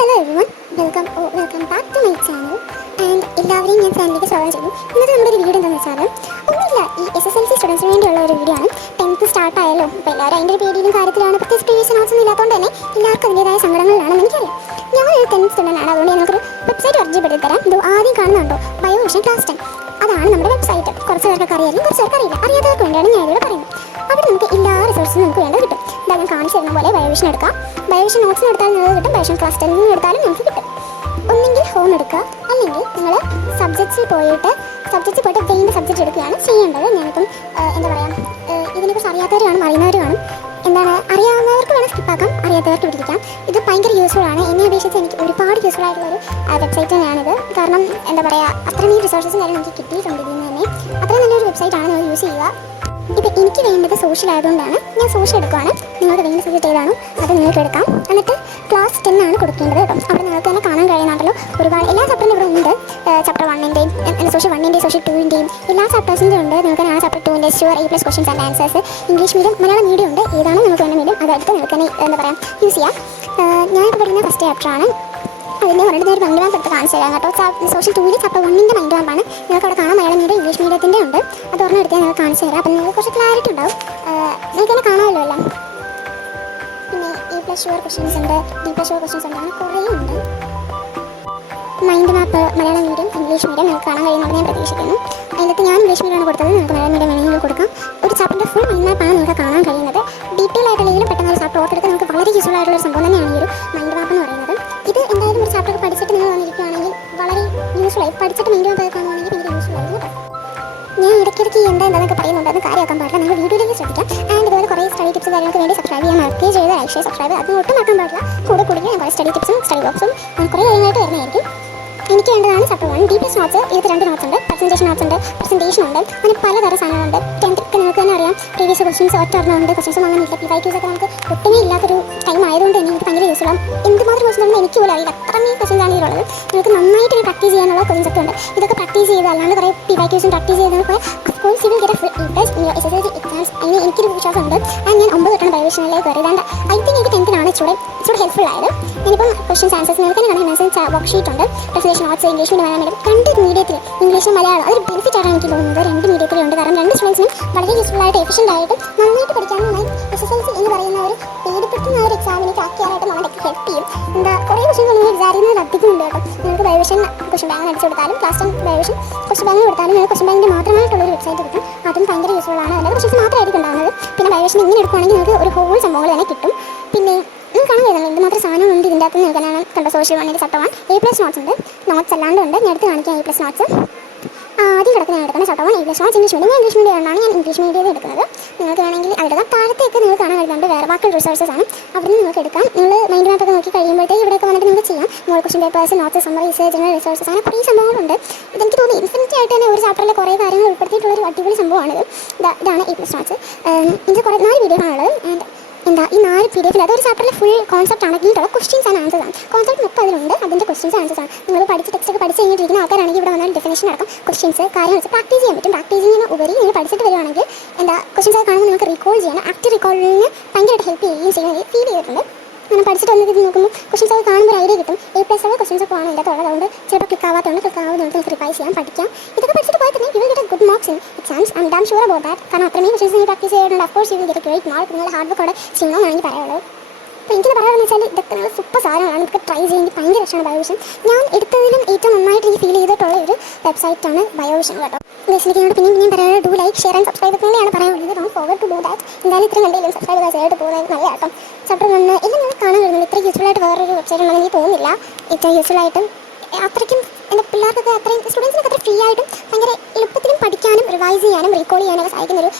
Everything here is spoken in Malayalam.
Hello everyone, welcome back to my channel. And എല്ലാവരെയും ഞാൻ ചാനലിലേക്ക് സ്വാഗതം ചെയ്യുന്നു. ഇന്നത്തെ നമ്മുടെ ഒരു വീഡിയോ എന്താണെന്ന് വെച്ചാൽ ഒന്നുമില്ല, ഈ SSLC സ്റ്റുഡൻസിന് വേണ്ടിയുള്ള ഒരു വീഡിയോ ആണ്. 10th സ്റ്റാർട്ട് ആയല്ലോ, അപ്പോൾ എല്ലാവരും അതിൻ്റെ ഒരു പേടിയിലും കാര്യത്തിലാണ്. പ്രത്യേകിച്ച് പ്രീവിയസ് നോട്ട്സ് ഒന്നും ഇല്ലാത്തതുകൊണ്ട് തന്നെ എല്ലാവർക്കും അതിൻ്റെതായ സങ്കടങ്ങളിലാണെന്ന് എനിക്കറിയാം. ഞാനൊരു 10th സ്റ്റുഡൻ്റ് ആണ്, അതുകൊണ്ട് ഞങ്ങൾക്കൊരു വെബ്സൈറ്റ് പരിചയപ്പെടുത്തി തരാം. ഇത് ആദ്യം കാണുന്നുണ്ടോ, ബയോവിഷൻ ക്ലാസ് 10, അതാണ് നമ്മുടെ വെബ്സൈറ്റ്. കുറച്ച് പേർക്ക് അറിയാനും കുറച്ച് പേർക്ക് അറിയില്ല. അറിയാത്തവർക്ക് വേണ്ടിയാണ് ഞാൻ ഇവിടെ പറയുന്നത്. അവിടെ നമുക്ക് എല്ലാ റിസോഴ്സും നമുക്ക് വേണ്ടത് കിട്ടും. ഇതാ ഞാൻ കാണിച്ചു തരുന്ന പോലെ ബയോവിഷൻ എടുക്കാം. ബയോവിഷൻ നോട്ട്സിന് എടുത്താലും നിങ്ങൾക്ക് കിട്ടും, ബയോവിഷൻ ക്ലാസ് 10 എടുത്താലും നിങ്ങൾക്ക് കിട്ടും. ഒന്നെങ്കിൽ ഹോം എടുക്കുക, അല്ലെങ്കിൽ നിങ്ങൾ സബ്ജക്ട്സിൽ പോയിട്ട് വെയിൻ്റെ സബ്ജക്റ്റ് എടുക്കുകയാണ് ചെയ്യേണ്ടത്. ഞാനിപ്പം എന്താ പറയുക, ഇതിനെക്കുറിച്ച് അറിയാത്തവർ കാണും, അറിയുന്നവർ കാണും. എന്താണ്, അറിയാവുന്നവർക്ക് വേണം സ്കിപ്പാക്കാം, അറിയാത്തവർക്ക് പിടിക്കാം. ഇത് ഭയങ്കര യൂസ്ഫുൾ ആണ്. എന്നെ അപേക്ഷിച്ച് എനിക്ക് ഒരുപാട് യൂസ്ഫുൾ ആയിട്ടുള്ളൊരു വെബ്സൈറ്റ് തന്നെയാണിത്. കാരണം എന്താ പറയുക, അത്രയും റിസോഴ്സസും കാര്യം നമുക്ക് കിട്ടിയിട്ടുണ്ട് ഇതിൽ നിന്ന് തന്നെ. അത്രയും നല്ലൊരു വെബ്സൈറ്റാണ് നിങ്ങൾ യൂസ് ചെയ്യുക. ഇപ്പം എനിക്ക് വേണ്ടത് സോഷ്യൽ ആയതുകൊണ്ടാണ് ഞാൻ സോഷ്യൽ എടുക്കുകയാണ്. നിങ്ങൾക്ക് വേണ്ട സബ്ജക്റ്റ് ഏതാണോ അത് നിങ്ങൾക്ക് എടുക്കാം. എന്നിട്ട് ക്ലാസ് 10 ആണ് കൊടുക്കേണ്ടത് കേട്ടോ. അവിടെ നിങ്ങൾക്ക് തന്നെ കാണാൻ കഴിയുന്നുണ്ടല്ലോ, ഒരുപാട് എല്ലാ ചാപ്റ്ററിനും ഇവിടെ ഉണ്ട്. ചാപ്റ്റർ 1-ൻ്റെയും സോഷ്യൽ 1-ൻ്റെയും സോഷ്യൽ 2-ൻ്റെയും എല്ലാ ചാപ്റ്റേഴ്സിൻ്റെ ഉണ്ട്. നിങ്ങൾക്ക് തന്നെ ചാപ്റ്റർ 2-ൻ്റെ sure A+ questions and answers, English medium, Malayalam medium ഉണ്ട്. ഏതാണ് നിങ്ങൾക്ക് വേണ്ട മീഡിയം അതെടുത്ത് നിങ്ങൾക്ക് തന്നെ എന്താ പറയുക യൂസ് ചെയ്യാം. ഞാനിപ്പോൾ പഠിക്കുന്ന ഫസ്റ്റ് ചാപ്റ്ററാണ്. അതിൻ്റെ പറഞ്ഞിട്ട് ഒരു മൈൻഡ് മാപ്പ് എടുത്ത് കാണിച്ചു തരാം കേട്ടോ. സോഷ്യൽ 2-ൽ ചാപ്റ്റർ 1-ൻ്റെ മൈൻഡ് മാപ്പാണ്. നിങ്ങൾക്ക് അവിടെ കാണാൻ മലയാളം മീഡിയം, ഇംഗ്ലീഷ് മീഡിയത്തിൻ്റെ ഉണ്ട്. അത് ഒരെണ്ണം എടുത്താൽ നിങ്ങൾക്ക് കാണിച്ചു തരാം. അപ്പം നിങ്ങൾക്ക് കുറച്ച് ക്ലാരിറ്റി ഉണ്ടാവും. നിങ്ങൾക്ക് തന്നെ കാണാമല്ലോ എല്ലാം. പിന്നെ A+ ഷുവർ ക്വസ്റ്റ്യൻസ് ഉണ്ട്, D+ ഷുവർ ക്വസ്റ്റ്യൻസ് ഉണ്ട്, അങ്ങനെ കുറേ ഉണ്ട്. Mind map Malayalam medium, English medium നിങ്ങൾക്ക് കാണാൻ കഴിയുന്നത് ഞാൻ പ്രതീക്ഷിക്കുന്നു. അതിനകത്ത് ഞാൻ ഇംഗ്ലീഷ് മീഡിയമാണ് കൊടുത്തത്. നിങ്ങൾക്ക് മലയാളം മീഡിയം വേണമെങ്കിൽ കൊടുക്കാം. ഒരു ചാപ്റ്ററിൻ്റെ ഫുൾ മൈൻഡ് മാപ്പാണ് നിങ്ങൾക്ക് കാണാൻ കഴിയുന്നത്. ഡീറ്റെയിൽ ആയിട്ടുള്ളതിലും പെട്ടെന്ന് ഒരു ചാപ്റ്റർ ഓർത്തെടുത്ത് നമുക്ക് വളരെ യൂസ്ഫുൾ ആയിട്ടുള്ള സംഭവം തന്നെയാണ് ഈ ഒരു മൈൻഡ് മാപ്പ് എന്ന് പറയുന്നത്. ഇത് എന്തായാലും ഒരു ചാപ്റ്റർ പഠിച്ചിട്ട് നിങ്ങൾ വന്നിരിക്കുകയാണെങ്കിൽ വളരെ യൂസ്ഫുൾ ആയി. പഠിച്ചിട്ട് മൈൻഡ് മാപ്പ് കാണുവാണെങ്കിൽ ഭയങ്കര യൂസ്ഫുൾ ആയിരുന്നു കേട്ടോ. ഞാൻ ഇടയ്ക്കിടയ്ക്ക് എന്താണെന്നൊക്കെ പറയുന്നുണ്ട്, അത് കാര്യമാക്കാൻ പാടില്ല. നിങ്ങൾ വീഡിയോയിലേക്ക് ശ്രദ്ധിക്കാം. ആൻഡ് ഇതുപോലെ കുറേ സ്റ്റഡി ടിപ്സ് കാര്യങ്ങൾക്ക് വേണ്ടി സബ്സ്ക്രൈബ് ചെയ്യാൻ മറക്കുകയും ചെയ്ത് ലൈക്ക് ഷെയർ സബ്സ്ക്രൈബ് അത് ഒട്ടും മറക്കാൻ പാടില്ല. കൂടെ ഞാൻ കുറേ സ്റ്റഡി ടിപ്സും സ്റ്റഡി ബോക്സും കുറേ കാര്യമായിട്ട് വരുന്നതായിരിക്കും. എനിക്ക് വേണ്ടതാണ് ചാപ്റ്റർ 1 D+ നോട്ട്സ്. ഇതിൽ 2 നോട്ട്സ് ഉണ്ട്, പ്രസൻറ്റേഷൻ നോട്ട്സ് ഉണ്ട്, പ്രസൻറ്റേഷൻ ഉണ്ട്, അങ്ങനെ പലതരം സാധനങ്ങളുണ്ട്. 10th നിങ്ങൾക്ക് തന്നെ അറിയാം, പ്രീവിയസ് ക്വസ്റ്റ്യൻസ് ഒറ്റ ക്വസ്റ്റ്യൻസും അങ്ങനെ ഇല്ല. PYQs ഒക്കെ നമുക്ക് ഒട്ടുമേ ഇല്ലാത്തൊരു ടൈം ആയതുകൊണ്ട് തന്നെ എനിക്ക് ഭയങ്കര യൂസ്ഫുൾ ആണ്. എന്തുമാത്രം ക്വസ്റ്റ്യൻ ഉണ്ടെന്ന് എനിക്ക് പോലും അറിയില്ല, അത്രയും ക്വസ്റ്റ്യൻസ് ആണ് ഇതിലുള്ളത്. നിങ്ങൾക്ക് നന്നായിട്ട് പ്രാക്ടീസ് ചെയ്യാനുള്ള ക്വസ്റ്റ്യൻസ് ഒക്കെ ഉണ്ട്. ഇതൊക്കെ പ്രാക്ടീസ് ചെയ്ത് അല്ലാണ്ട് കുറേ PYQs പ്രാക്ടീസ് ചെയ്തപ്പോൾ of course you will get A full A+ in your SSLC exams. അതിന് എനിക്കൊരു വിശ്വാസമുണ്ട്. ആൻഡ് ഞാൻ 9 തൊട്ടാണ് ബയോവിഷനിലേക്ക് കയറിയതാണ്ട്. ഐ തിങ്ക് എനിക്ക് 10th-നാണ് ഇച്ചിരി ഹെൽപ്ഫുൾ ആയത്. ഞാനിപ്പം ക്വസ്റ്റ്യൻസ് ആൻസേഴ്സ് നിങ്ങൾക്ക് തന്നെ കാണാൻ വർക്ക് ഷീറ്റ് ഉണ്ട്, presentation notes, English medium, Malayalam medium, 2 മീഡിയത്തിൽ ഇംഗ്ലീഷും മലയാളം അതൊരു ബെനിഫിറ്റ് ആയിട്ടാണ് എനിക്ക് തോന്നുന്നത്. 2 മീഡിയത്തിലുണ്ട്. കാരണം 2 സ്റ്റുഡൻസിനും വളരെ യൂസ്ഫുൾ ആയിട്ട് എഫിഷ്യൻ്റ് ആയിട്ട് നന്നായിട്ട് പഠിക്കാനും SSLC എന്ന് പറയുന്ന ഒരു പേടിപ്പെടുത്തുന്ന ഒരു എക്സാമിന് ആക്കിയാനായിട്ട് നമ്മളെ ഹെൽപ്പ് ചെയ്യും. എന്താ കുറേ ക്വസ്റ്റ്യൻസ് നിങ്ങൾ വിചാരിക്കുന്നത് അധികമുണ്ട് കേട്ടോ. നിങ്ങൾക്ക് ബയോവിഷൻ ക്വസ്റ്റ്യൻ ബാങ്ക് അടിച്ചു കൊടുത്താലും ക്ലാസ് 10 ബയോവിഷൻ ക്വസ്റ്റ്യൻ ബാങ്ക് കൊടുത്താലും നിങ്ങൾക്ക് ക്വസ്റ്റ്യൻ ബാങ്കിൻ്റെ മാത്രമായിട്ടുള്ളൊരു വെബ്സൈറ്റ് കിട്ടും. അതും ഭയങ്കര യൂസ്ഫുൾ ആണ്. അല്ലാതെ ക്വസ്റ്റ്യൻസ് മാത്രമായിരിക്കും ഉണ്ടാകുന്നത്. പിന്നെ ബയോവിഷൻ ഇങ്ങനെ എടുക്കുകയാണെങ്കിൽ നിങ്ങൾക്ക് ഒരു ഹോൾ സംഭവങ്ങൾ തന്നെ കിട്ടും. പിന്നെ നിങ്ങൾക്ക് കാണാൻ കഴിയുന്നത് എന്തുമാത്രം സാധനമുണ്ട് ഇതിൻ്റെ അകത്ത് നിൽക്കാനാണ് കണ്ടോ. സോഷ്യൽ 1-ൻ്റെ ചാപ്റ്റർ 1 A+ നോട്ട്സ് ഉണ്ട്, നോട്ട്സ് അല്ലാണ്ട് ഉണ്ട്. ഞാൻ എടുത്ത് കാണിക്കാം A+ നോട്ട്സ്. ആദ്യം കിടക്കുന്ന ഞാൻ എടുക്കുന്നത് chapter 1 A+ notes English medium. ഞാൻ ഇംഗ്ലീഷ് മീഡിയം ആയതുകൊണ്ടാണ് ഞാൻ ഇംഗ്ലീഷ് മീഡിയം എടുക്കുന്നത്. നിങ്ങൾക്ക് വേണമെങ്കിൽ അവിടെ താഴത്തേക്ക് നിങ്ങൾക്ക് കാണാൻ കഴിയുന്നുണ്ട് വേറെ ബാക്കി റിസോഴ്സസ് ആണ്. അവിടെ നിന്ന് നിങ്ങൾക്ക് എടുക്കാം. നിങ്ങൾ മൈൻഡ് മാപ്പൊക്കെ നോക്കി കഴിയുമ്പോഴത്തേക്ക് ഇവിടെയൊക്കെ വന്നിട്ട് നിങ്ങൾക്ക് ചെയ്യാം. മോൾ question papers, notes, summaries, general resources, അങ്ങനെ കുറേ സംഭവങ്ങളുണ്ട്. ഇതെനിക്ക് തോന്നി ഇൻഫിനിറ്റി ആയിട്ട് തന്നെ ഒരു ചാപ്റ്ററിൽ കുറേ കാര്യങ്ങൾ ഉൾപ്പെടുത്തിയിട്ടുള്ളൊരു അടിപൊളി സംഭവമാണിത്. ഇതാണ് A+ നോട്ട്സ്. ഇതിൽ കുറേ 4 വീഡിയോ ആണുള്ളത്. ആൻഡ് ഈ 4 PDF അതൊരു ചാപ്റ്ററിൽ ഫുൾ കോൺസെപ്റ്റ് അടങ്ങിയിട്ടുള്ള ക്വസ്റ്റ്യൻസ് ആൻഡ് ആൻസേഴ്സ് ആണ്. കോൺസെപ്റ്റ് 30 അതിലുണ്ട്, അതിൻ്റെ ക്വസ്റ്റ്യൻസ് ആൻസേഴ്സ് ആണ്. നിങ്ങൾ പഠിച്ച് ടെക്സ്റ്റ് ഒക്കെ പഠിച്ച് കഴിഞ്ഞിട്ടിരിക്കുന്ന ആൾക്കാരാണെങ്കിൽ ഇവിടെ വന്നാൽ ഡെഫിനേഷൻ അടക്കം ക്വസ്റ്റ്യൻസ് കാര്യങ്ങൾ പ്രാക്ടീസ് ചെയ്യാൻ പറ്റും. പ്രാക്ടീസിങ്ങിന് ഉപരി നിങ്ങൾ പഠിച്ചിട്ട് വരുവാണെങ്കിൽ ക്വസ്റ്റ്യൻസ് ഒക്കെ കാണുമ്പോൾ നിങ്ങൾക്ക് റീകോൾ ചെയ്യണം. ആക്റ്റീവ് റീകോളിന് ഭയങ്കരമായിട്ട് ഹെൽപ്പ് ചെയ്യുകയും ചെയ്യുന്നത് ഫീൽ ചെയ്തിട്ടുണ്ട്. അങ്ങനെ പഠിച്ചിട്ട് വന്നിട്ട് നോക്കുമ്പോൾ ക്വസ്റ്റ്യൻസ് ഒക്കെ കാണുമ്പോൾ ഐഡിയ കിട്ടും. A+ ഉള്ള ക്വസ്റ്റ്യൻസ് ഒക്കെ ആണ് ഇതിനകത്തുള്ളത്. അതുകൊണ്ട് ചിലപ്പോൾ ക്ലിക്ക് ആവാത്തതുകൊണ്ട് നിങ്ങൾക്ക് റിവൈസ് ചെയ്യാം, പഠിക്കാം. ഇതൊക്കെ പഠിച്ചിട്ട് പോയാൽ തന്നെ you will get a good marks in exams. I am sure about that. കാരണം അത്രയും ക്വസ്റ്റ്യൻസ് നിങ്ങൾ പ്രാക്ടീസ് ചെയ്തിട്ടുണ്ട്. Of course you will get a great mark. നിങ്ങൾ ഹാർഡ് വർക്ക് അവിടെ ചെയ്യണമെന്നാണ് പറയാനുള്ളത്. അപ്പോൾ എനിക്ക് പറയാമെന്ന് വെച്ചാൽ ഇതൊക്കെ നിങ്ങൾ സൂപ്പർ സാധനമാണ്. ഇതൊക്കെ ട്രൈ ചെയ്യുന്നത് ഭയങ്കര ഇഷ്ടമാണ് ബയോവിഷൻ. ഞാൻ എടുത്തതിലും ഏറ്റവും നന്നായിട്ട് എനിക്ക് ഫീൽ ചെയ്തിട്ടുള്ള ഒരു വെബ്സൈറ്റാണ് ബയോവിഷൻ കേട്ടോ. ബേസിക്കലിനോട് പിന്നെയും പറയാനുള്ളത് do like share and subscribe തന്നെയാണ് പറയാനുള്ളത്. Don't forget to do that. എന്തായാലും ഇത്രയും കണ്ടെങ്കിലും സബ്സ്ക്രൈബ് ചെയ്തിട്ട് പോകുന്നത് നല്ല കേട്ടോ. ചാപ്റ്റർ 1 എല്ലാം നിങ്ങൾക്ക് കാണാൻ കഴിയുന്നത്. ഇത്ര യൂസ്ഫുൾ ആയിട്ട് വേറൊരു വെബ്സൈറ്റ് ഉണ്ടെന്ന് എനിക്ക് തോന്നുന്നില്ല. ഇത്ര യൂസ്ഫുൾ ആയിട്ടും അത്രയ്ക്കും എൻ്റെ പിള്ളേർക്കൊക്കെ അത്രയും സ്റ്റുഡൻസിനൊക്കെ അത്ര ഫ്രീ ആയിട്ടും ഭയങ്കര എളുപ്പത്തിലും പഠിക്കാനും റിവൈസ് ചെയ്യാനും റീകോൾ ചെയ്യാനൊക്കെ സഹായിക്കുന്നൊരു